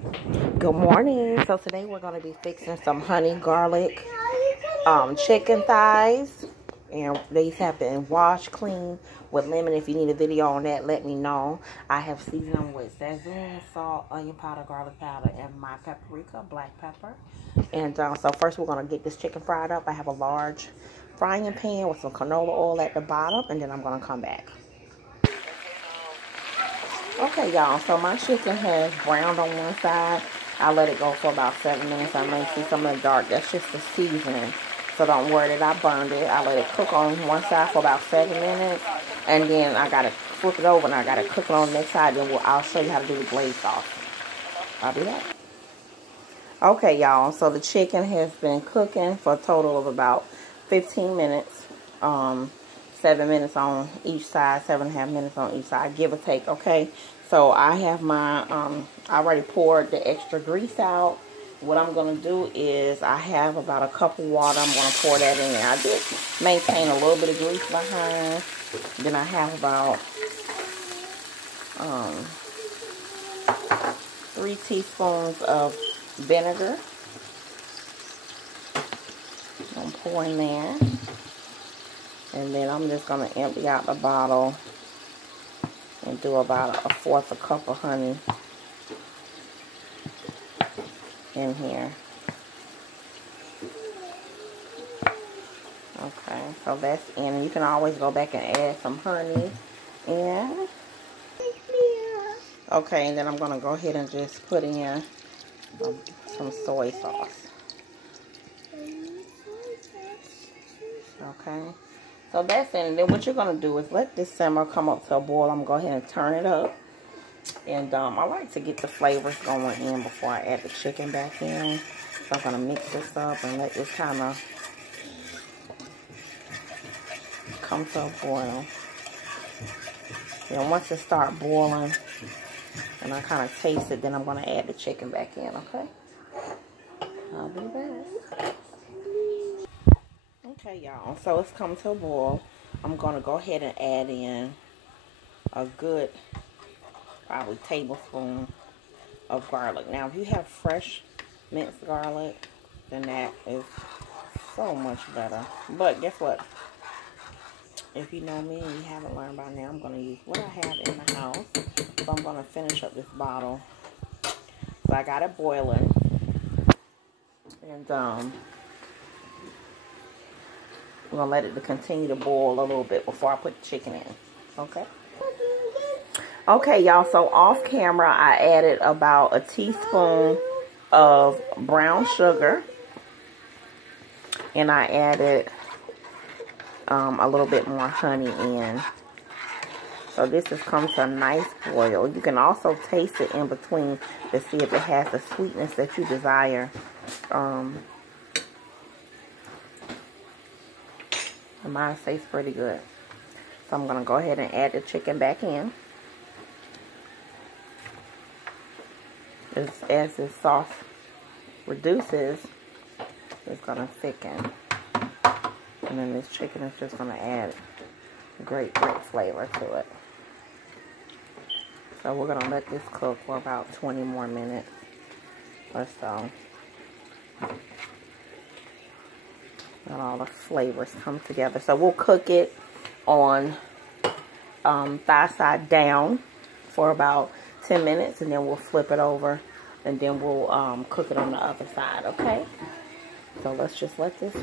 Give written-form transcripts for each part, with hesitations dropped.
Good morning. So today we're going to be fixing some honey garlic chicken thighs, and these have been washed clean with lemon. If you need a video on that, let me know. I have seasoned them with sazon, salt, onion powder, garlic powder, and my paprika, black pepper. And so first we're going to get this chicken fried up. I have a large frying pan with some canola oil at the bottom, and then I'm going to come back. Okay, y'all, so my chicken has browned on one side. I let it go for about 7 minutes. I may see some of the dark. That's just the seasoning. So don't worry that I burned it. I let it cook on one side for about 7 minutes. And then I got to flip it over and I got to cook it on the next side. Then I'll show you how to do the glaze sauce. I'll be back. Okay, y'all, so the chicken has been cooking for a total of about 15 minutes. 7 minutes on each side, 7.5 minutes on each side, give or take, okay? So I have my, I already poured the extra grease out. What I'm going to do is I have about a cup of water. I'm going to pour that in there. I did maintain a little bit of grease behind. Then I have about 3 teaspoons of vinegar. I'm pouring there. And then I'm just going to empty out the bottle and do about 1/4 cup of honey in here. Okay, so that's in. You can always go back and add some honey in. Okay, and then I'm going to go ahead and just put in some soy sauce. Okay. So that's in. And then what you're going to do is let this simmer come up to a boil. I'm going to go ahead and turn it up. And I like to get the flavors going in before I add the chicken back in. So I'm going to mix this up and let this kind of come to a boil. And once it starts boiling and I kind of taste it, then I'm going to add the chicken back in, okay? I'll be back. Okay, y'all, so it's come to a boil. I'm going to go ahead and add in a good, probably tablespoon of garlic. Now, if you have fresh minced garlic, then that is so much better. But guess what? If you know me and you haven't learned by now, I'm going to use what I have in the house. So I'm going to finish up this bottle. So I got it boiling. And I'm going to let it continue to boil a little bit before I put the chicken in. Okay? Okay, y'all. So off camera, I added about a teaspoon of brown sugar. And I added a little bit more honey in. So this has come to a nice boil. You can also taste it in between to see if it has the sweetness that you desire. Mine tastes pretty good. So I'm going to go ahead and add the chicken back in. As this sauce reduces, it's going to thicken. And then this chicken is just going to add great flavor to it. So we're going to let this cook for about 20 more minutes or so. And all the flavors come together. So we'll cook it on thigh side down for about 10 minutes. And then we'll flip it over. And then we'll cook it on the other side, okay? So let's just let this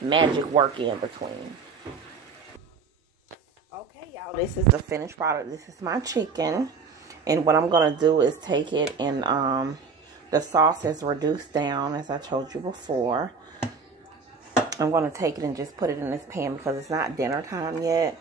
magic work in between. Okay, y'all, this is the finished product. This is my chicken. And what I'm going to do is take it and the sauce is reduced down, as I told you before. I'm going to take it and just put it in this pan because it's not dinner time yet.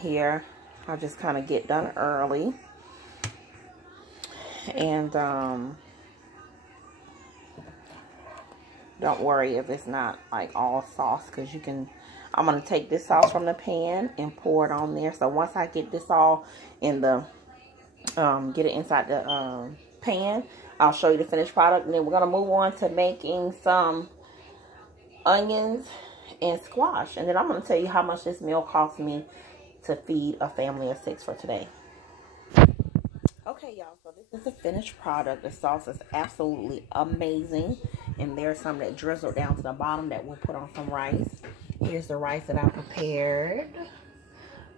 Here, I'll just kind of get done early. And don't worry if it's not like all sauce, because you can, I'm going to take this sauce from the pan and pour it on there. So once I get this all in the, get it inside the pan, I'll show you the finished product. And then we're going to move on to making some onions and squash. And then I'm going to tell you how much this meal cost me to feed a family of 6 for today. Okay. Okay, y'all, so this is the finished product. The sauce is absolutely amazing. And there's some that drizzled down to the bottom that we'll put on some rice. Here's the rice that I prepared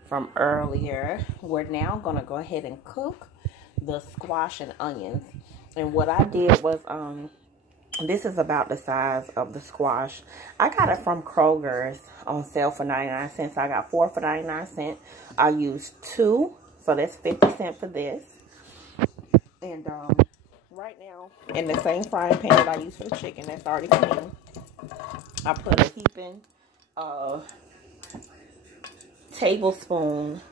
from earlier. We're now going to go ahead and cook the squash and onions. And what I did was, this is about the size of the squash. I got it from Kroger's on sale for 99 cents. I got 4 for 99 cents. I used 2, so that's 50 cents for this. And right now, in the same frying pan that I used for the chicken that's already clean, I put a heaping tablespoon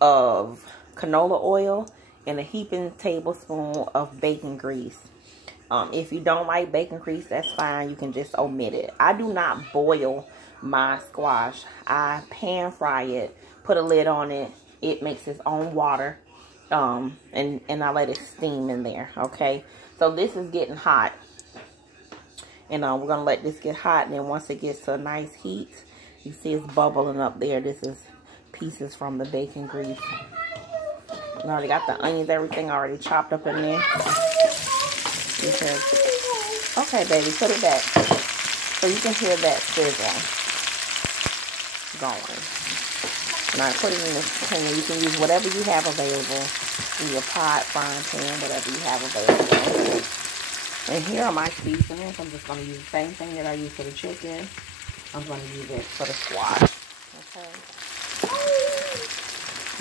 of canola oil and a heaping tablespoon of bacon grease. If you don't like bacon grease, that's fine. You can just omit it. I do not boil my squash. I pan fry it, put a lid on it. It makes its own water. And I let it steam in there, okay? So this is getting hot. And we're going to let this get hot. And then once it gets to a nice heat, you see it's bubbling up there. This is pieces from the bacon grease. I already got the onions, everything already chopped up in there. Okay, baby, put it back. So you can hear that sizzle going. Now put it in this pan. You can use whatever you have available in your pot, frying pan, whatever you have available. And here are my seasonings. I'm just going to use the same thing that I use for the chicken. I'm going to use it for the squash. Okay.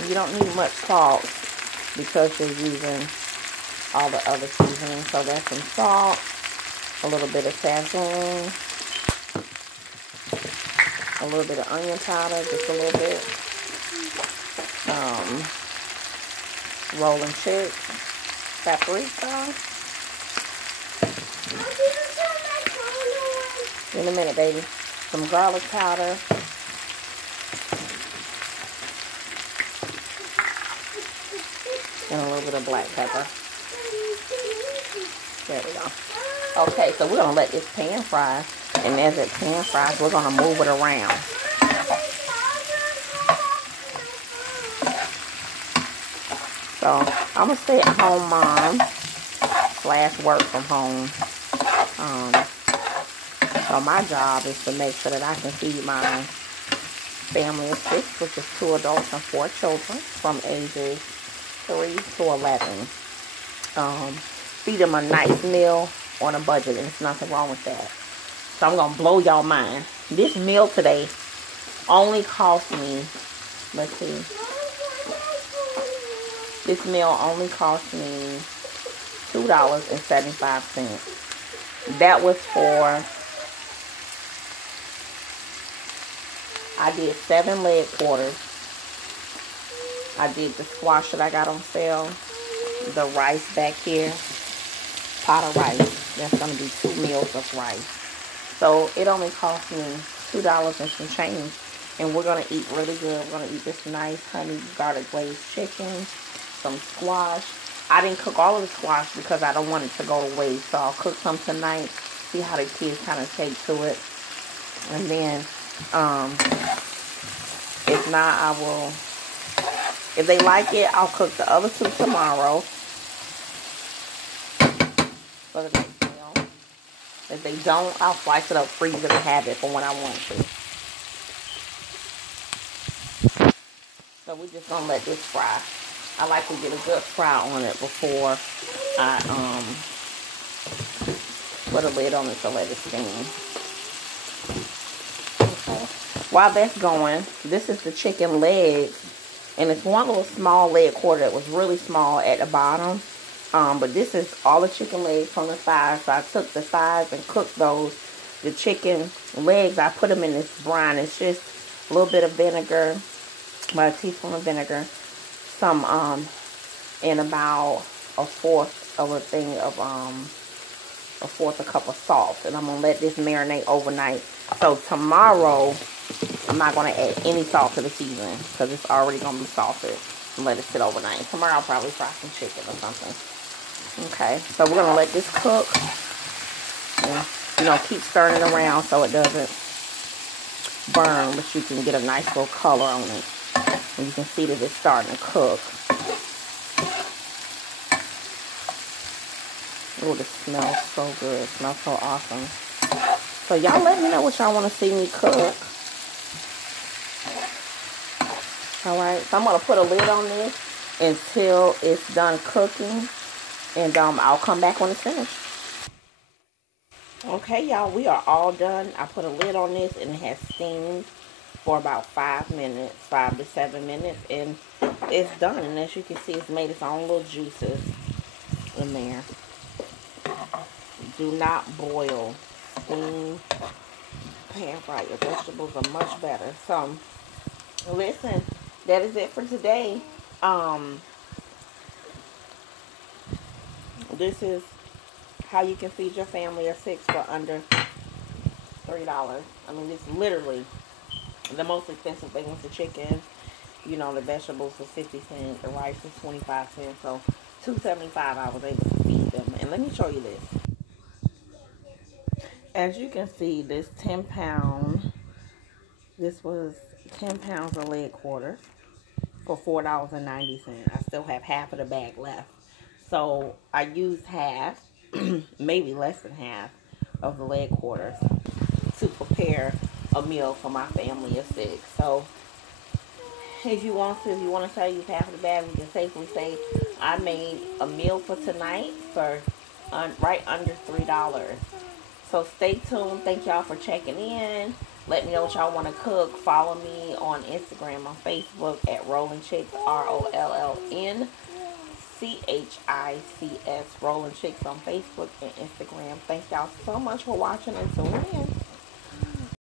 You don't need much salt because you're using all the other seasonings. So that's some salt, a little bit of sazon, a little bit of onion powder, just a little bit. Rolling chips, paprika. In a minute, baby. Some garlic powder. And a little bit of black pepper. There we go. Okay, so we're going to let this pan fry. And as it pan fries, we're going to move it around. So, I'm a stay-at-home mom / work from home. So my job is to make sure that I can feed my family of 6, which is 2 adults and 4 children from ages 3 to 11. Feed them a nice meal on a budget, and there's nothing wrong with that. So I'm going to blow y'all mind. This meal today only cost me, let's see. This meal only cost me $2.75. That was for, I did 7 leg quarters. I did the squash that I got on sale. The rice back here. Pot of rice. That's going to be 2 meals of rice. So it only cost me $2 and some change. And we're going to eat really good. We're going to eat this nice honey garlic glazed chicken. Some squash. I didn't cook all of the squash because I don't want it to go to waste. So I'll cook some tonight. See how the kids kind of take to it. And then, if not, I will, if they like it, I'll cook the other 2 tomorrow. For the next meal. If they don't, I'll slice it up, freeze it, and have it for when I want to. So we're just going to let this fry. I like to get a good fry on it before I put a lid on it to let it steam. Okay. While that's going, this is the chicken leg. And it's one little small leg quarter that was really small at the bottom. But this is all the chicken legs from the thighs. So I took the thighs and cooked those. The chicken legs, I put them in this brine. It's just a little bit of vinegar, about a teaspoon of vinegar. Some, and about a fourth of a thing of, a cup of salt. And I'm going to let this marinate overnight. So tomorrow, I'm not going to add any salt to the seasoning because it's already going to be salted. And let it sit overnight. Tomorrow I'll probably fry some chicken or something. Okay, so we're going to let this cook. And, you know, keep stirring it around so it doesn't burn, but you can get a nice little color on it. And you can see that it's starting to cook. Oh, this smells so good. It smells so awesome. So y'all let me know what y'all want to see me cook. Alright, so I'm going to put a lid on this until it's done cooking. And I'll come back when it's finished. Okay, y'all, we are all done. I put a lid on this and it has steamed for about 5 minutes, 5 to 7 minutes. And it's done. And as you can see, it's made its own little juices in there. Do not boil. Steam, pan fry. Your vegetables are much better. So, listen, that is it for today. This is how you can feed your family of 6 for under $3. I mean, it's literally the most expensive thing was the chicken. You know, the vegetables was 50 cents, the rice was 25 cents. So $2.75 I was able to feed them. And let me show you this. As you can see, this 10-pound, this was 10 pounds of leg quarters for $4.90. I still have half of the bag left. So I used half, maybe less than half of the leg quarters to prepare a meal for my family of 6. So if you want to say use half of the bag, we can safely say I made a meal for tonight for right under $3. So stay tuned. Thank y'all for checking in. Let me know what y'all want to cook. Follow me on Instagram, on Facebook at Rollin Chicks, ROLLNCHICS, Rollin Chicks on Facebook and Instagram. Thank y'all so much for watching and tuning in.